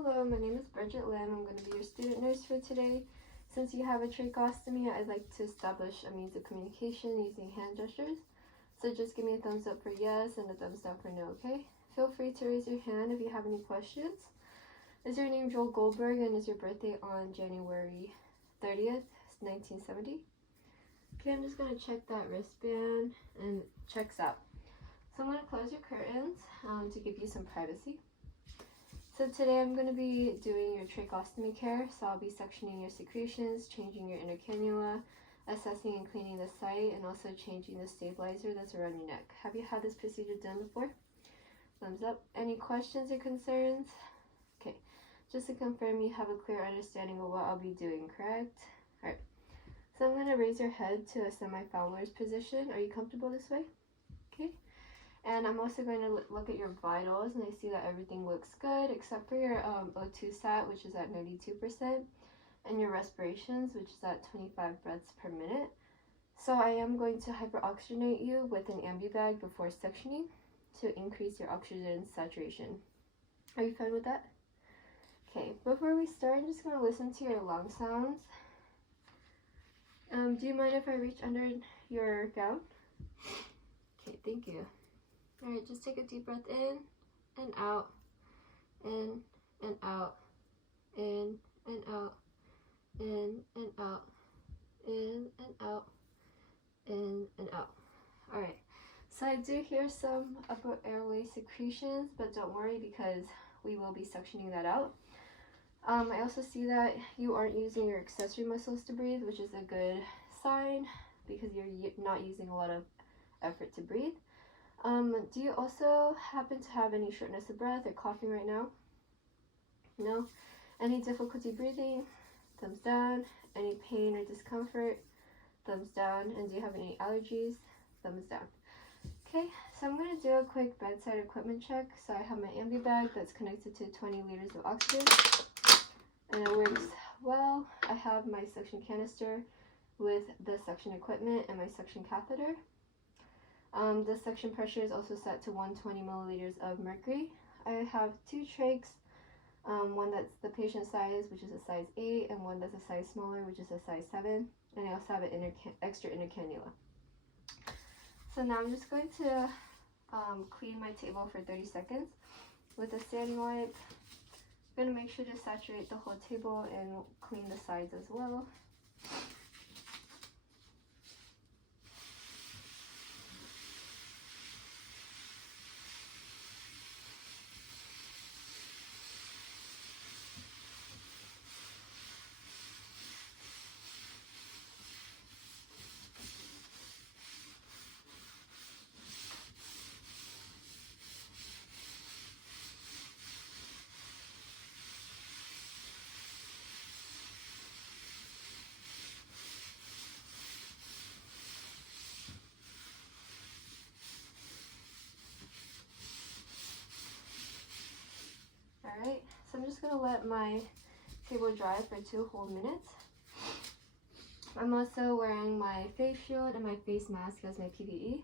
Hello, my name is Bridget Lim. I'm going to be your student nurse for today. Since you have a tracheostomy, I'd like to establish a means of communication using hand gestures. So just give me a thumbs up for yes and a thumbs down for no, okay? Feel free to raise your hand if you have any questions. Is your name Joel Goldberg and is your birthday on January 30th, 1970? Okay, I'm just going to check that wristband and checks out. So I'm going to close your curtains to give you some privacy. So today I'm going to be doing your tracheostomy care. So I'll be sectioning your secretions, changing your inner cannula, assessing and cleaning the site, and also changing the stabilizer that's around your neck. Have you had this procedure done before? Thumbs up. Any questions or concerns? Okay, just to confirm you have a clear understanding of what I'll be doing, correct? Alright, so I'm going to raise your head to a semi-Fowler's position. Are you comfortable this way? Okay. And I'm also going to look at your vitals, and I see that everything looks good except for your O2 sat, which is at 92%, and your respirations, which is at 25 breaths per minute. So I am going to hyperoxygenate you with an ambu bag before sectioning to increase your oxygen saturation. Are you fine with that? Okay, before we start, I'm just going to listen to your lung sounds. Do you mind if I reach under your gown? Okay, thank you. Alright, just take a deep breath in and out, in and out, in and out, in and out, in and out, in and out. Alright, so I do hear some upper airway secretions, but don't worry because we will be suctioning that out. I also see that you aren't using your accessory muscles to breathe, which is a good sign because you're not using a lot of effort to breathe. Do you also happen to have any shortness of breath or coughing right now? No? Any difficulty breathing? Thumbs down. Any pain or discomfort? Thumbs down. And do you have any allergies? Thumbs down. Okay, so I'm going to do a quick bedside equipment check. So I have my ambu bag that's connected to 20 liters of oxygen, and it works well. I have my suction canister with the suction equipment and my suction catheter. The suction pressure is also set to 120 milliliters of mercury. I have two trachs, one that's the patient size, which is a size 8, and one that's a size smaller, which is a size 7. And I also have an extra inner cannula. So now I'm just going to clean my table for 30 seconds with a standing wipe. I'm going to make sure to saturate the whole table and clean the sides as well. Alright, so I'm just going to let my table dry for 2 whole minutes. I'm also wearing my face shield and my face mask as my PPE.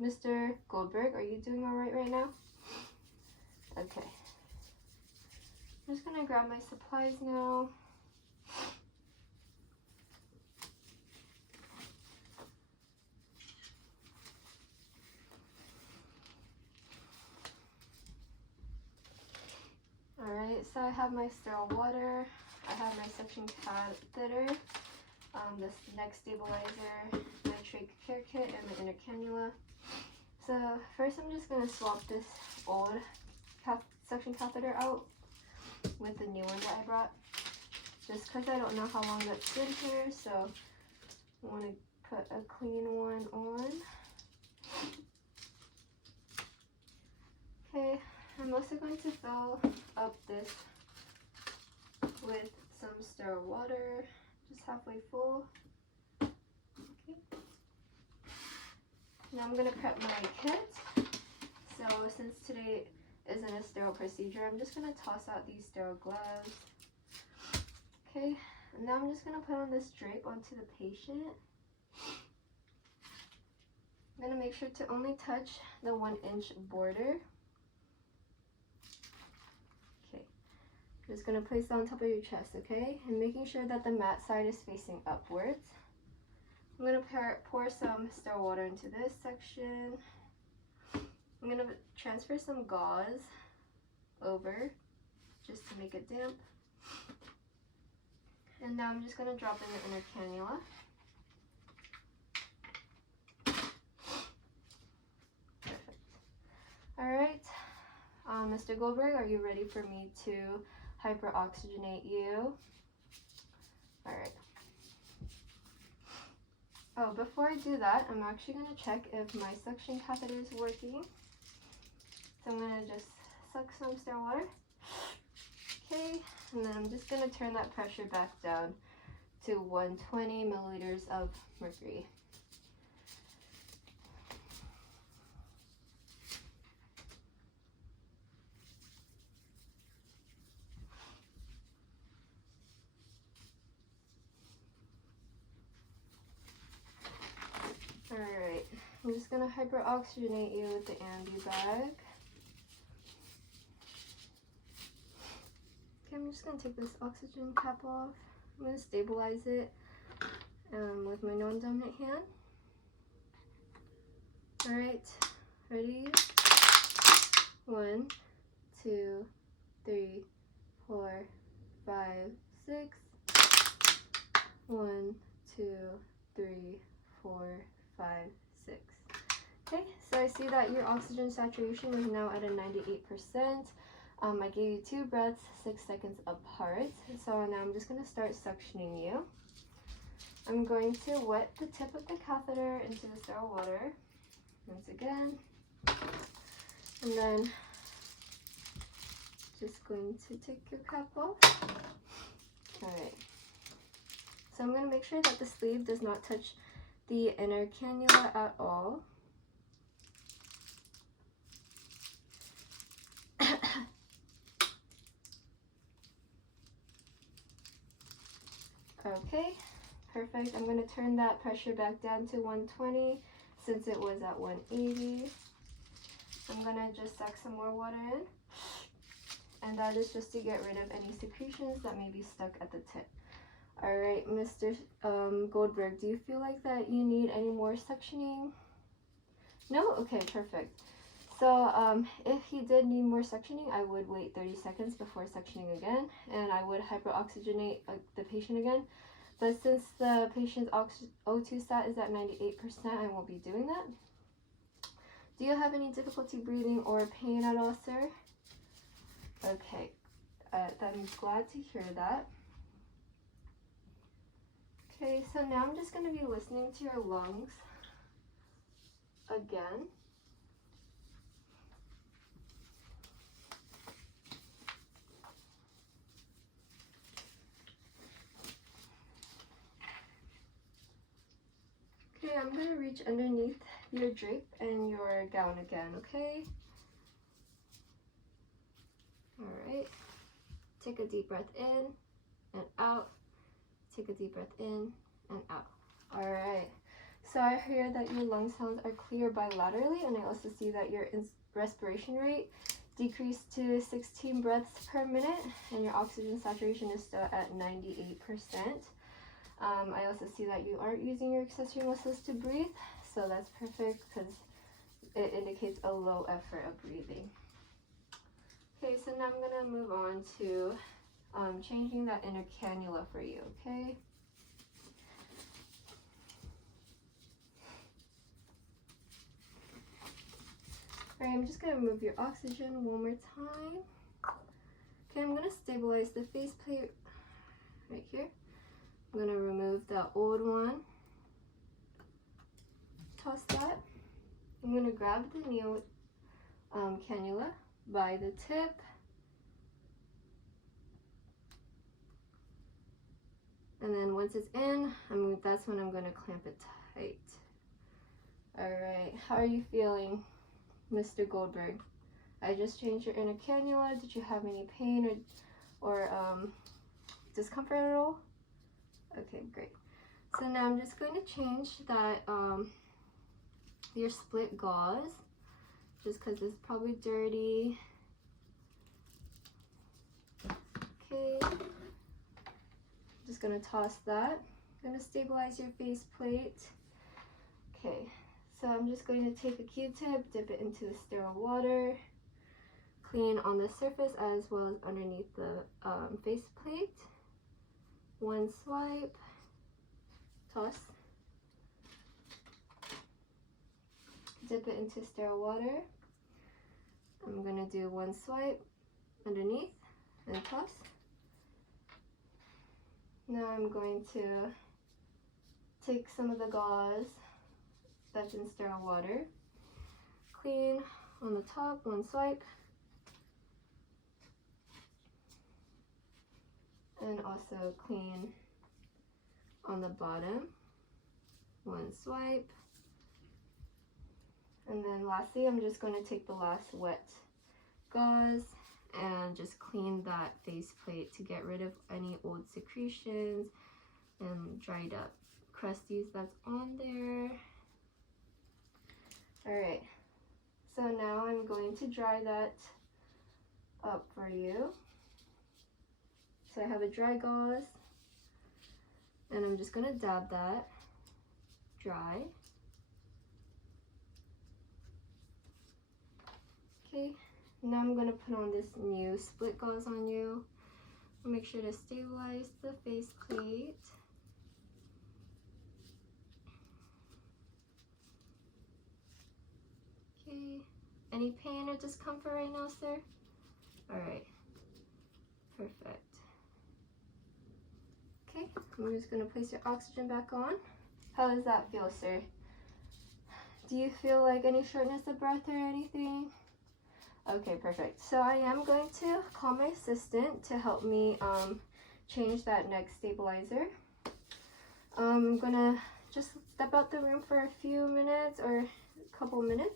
Mr. Goldberg, are you doing alright right now? Okay. I'm just going to grab my supplies now. Alright, so I have my sterile water, I have my suction catheter, this neck stabilizer, my trach care kit, and my inner cannula. So first I'm just going to swap this old suction catheter out with the new one that I brought, just because I don't know how long that's been here, so I want to put a clean one on. Okay, I'm also going to fill up this with some sterile water, just halfway full. Okay. Now I'm going to prep my kit. So since today isn't a sterile procedure, I'm just going to toss out these sterile gloves. Okay, and now I'm just going to put on this drape onto the patient. I'm going to make sure to only touch the 1-inch border. just going to place it on top of your chest, okay? And making sure that the mat side is facing upwards. I'm going to pour some still water into this section. I'm going to transfer some gauze over just to make it damp. And now I'm just going to drop in the inner cannula. Perfect. Alright, Mr. Goldberg, are you ready for me to hyperoxygenate you? Alright. Oh, before I do that, I'm actually going to check if my suction catheter is working. So I'm going to just suck some still water. Okay, and then I'm just going to turn that pressure back down to 120 milliliters of mercury. Alright, I'm just going to hyperoxygenate you with the ambu bag. Okay, I'm just going to take this oxygen cap off. I'm going to stabilize it with my non-dominant hand. Alright, ready? 1, 2, 3, 4, 5, 6. 1, 2, 3, 4, 5, 6. Okay, so I see that your oxygen saturation is now at a 98%. I gave you 2 breaths, 6 seconds apart. So now I'm just going to start suctioning you. I'm going to wet the tip of the catheter into the sterile water once again. And then just going to take your cap off. Alright. So I'm going to make sure that the sleeve does not touch the inner cannula at all. Okay, perfect. I'm going to turn that pressure back down to 120 since it was at 180. I'm going to just suck some more water in. And that is just to get rid of any secretions that may be stuck at the tip. Alright, Mr. Goldberg, do you feel like that you need any more suctioning? No? Okay, perfect. So if he did need more suctioning, I would wait 30 seconds before suctioning again, and I would hyperoxygenate the patient again. But since the patient's O2 stat is at 98%, I won't be doing that. Do you have any difficulty breathing or pain at all, sir? Okay, I'm glad to hear that. Okay, so now I'm just going to be listening to your lungs again. Okay, I'm going to reach underneath your drape and your gown again, okay? Alright, take a deep breath in and out. Take a deep breath in and out. Alright, so I hear that your lung sounds are clear bilaterally, and I also see that your respiration rate decreased to 16 breaths per minute, and your oxygen saturation is still at 98%. I also see that you aren't using your accessory muscles to breathe, so that's perfect because it indicates a low effort of breathing. Okay, so now I'm going to move on to changing that inner cannula for you, okay? Alright, I'm just going to remove your oxygen one more time. Okay, I'm going to stabilize the faceplate right here. I'm going to remove the old one. Toss that. I'm going to grab the new cannula by the tip. And then once it's in, that's when I'm going to clamp it tight. Alright, how are you feeling, Mr. Goldberg? I just changed your inner cannula. Did you have any pain or discomfort at all? Okay, great. So now I'm just going to change that your split gauze, just because it's probably dirty. Okay, gonna toss that. I'm gonna stabilize your face plate. Okay, so I'm just going to take a Q-tip, dip it into the sterile water, clean on the surface as well as underneath the face plate. One swipe, toss, dip it into sterile water. I'm gonna do one swipe underneath and toss. Now I'm going to take some of the gauze that's in sterile water, clean on the top, one swipe, and also clean on the bottom, one swipe. And then lastly, I'm just going to take the last wet gauze and just clean that face plate to get rid of any old secretions and dried up crusties that's on there. Alright, so now I'm going to dry that up for you. So I have a dry gauze and I'm just going to dab that dry. Okay, now I'm going to put on this new split gauze on you. Make sure to stabilize the face plate. Okay, any pain or discomfort right now, sir? Alright, perfect. Okay, I'm just going to place your oxygen back on. How does that feel, sir? Do you feel like any shortness of breath or anything? Okay, perfect. So I am going to call my assistant to help me change that neck stabilizer. I'm gonna just step out the room for a few minutes or a couple minutes.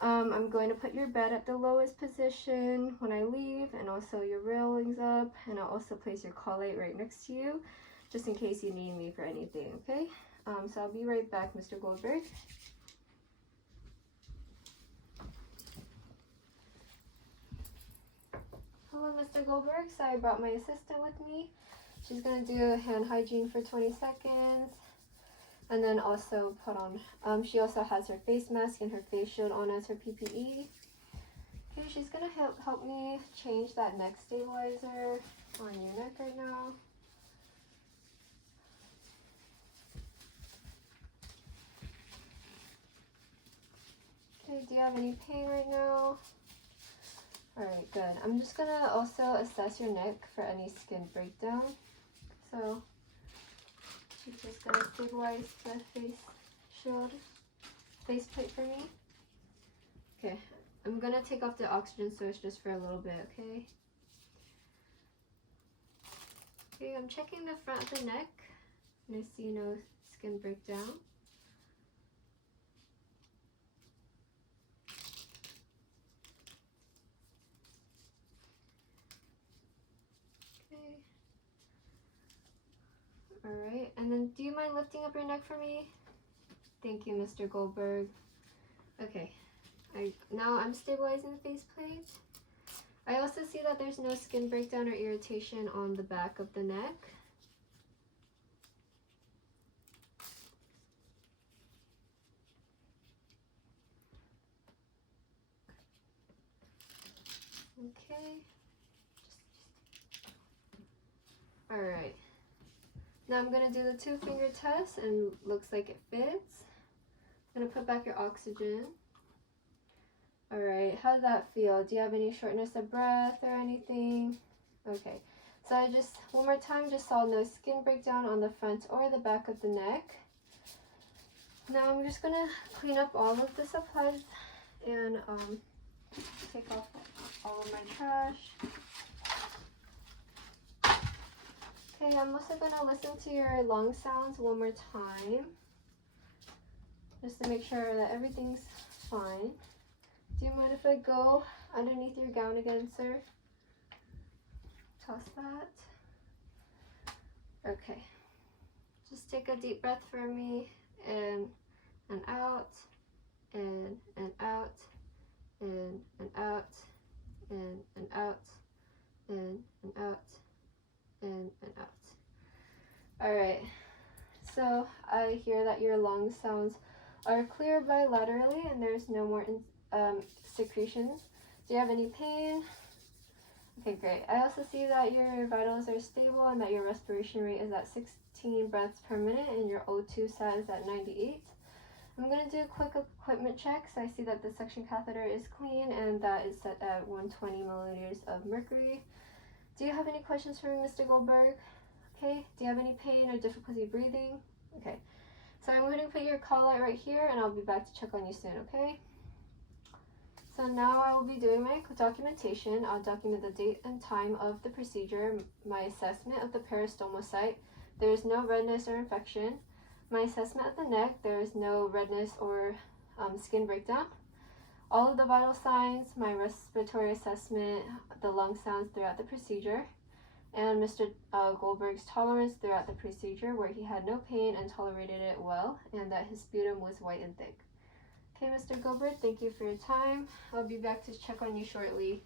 I'm going to put your bed at the lowest position when I leave, and also your railings up, and I'll also place your call light right next to you, just in case you need me for anything, okay? So I'll be right back, Mr. Goldberg. Hello, Mr. Goldberg. So I brought my assistant with me. She's going to do hand hygiene for 20 seconds. And then also put on, she also has her face mask and her face shield on as her PPE. Okay, she's going to help me change that neck stabilizer on your neck right now. Okay, do you have any pain right now? Alright, good. I'm just gonna also assess your neck for any skin breakdown. So, she's just gonna stabilize the face shield, face plate for me. Okay, I'm gonna take off the oxygen source just for a little bit, okay? Okay, I'm checking the front of the neck, and I see no skin breakdown. Alright, and then do you mind lifting up your neck for me? Thank you, Mr. Goldberg. Okay, now I'm stabilizing the face plate. I also see that there's no skin breakdown or irritation on the back of the neck. Okay. Alright. Now I'm going to do the 2-finger test, and looks like it fits. I'm going to put back your oxygen. Alright, how does that feel? Do you have any shortness of breath or anything? Okay, so I just, one more time, just saw no skin breakdown on the front or the back of the neck. Now I'm just going to clean up all of the supplies and take off all of my trash. Okay, I'm also going to listen to your lung sounds one more time, just to make sure that everything's fine. Do you mind if I go underneath your gown again, sir? Toss that. Okay. Just take a deep breath for me, in and out, in and out, in and out, in and out, in and out, in and out. Alright, so I hear that your lung sounds are clear bilaterally and there's no more secretions. Do you have any pain? Okay, great. I also see that your vitals are stable and that your respiration rate is at 16 breaths per minute and your O2 sat is at 98. I'm going to do a quick equipment check. So I see that the suction catheter is clean and that is set at 120 milliliters of mercury. Do you have any questions for me, Mr. Goldberg? Okay. Do you have any pain or difficulty breathing? Okay. So I'm going to put your call light right here and I'll be back to check on you soon, okay? So now I will be doing my documentation. I'll document the date and time of the procedure, my assessment of the peristomocyte. There is no redness or infection. My assessment of the neck, there is no redness or skin breakdown. All of the vital signs, my respiratory assessment, the lung sounds throughout the procedure, and Mr. Goldberg's tolerance throughout the procedure where he had no pain and tolerated it well, and that his sputum was white and thick. Okay, Mr. Goldberg, thank you for your time. I'll be back to check on you shortly.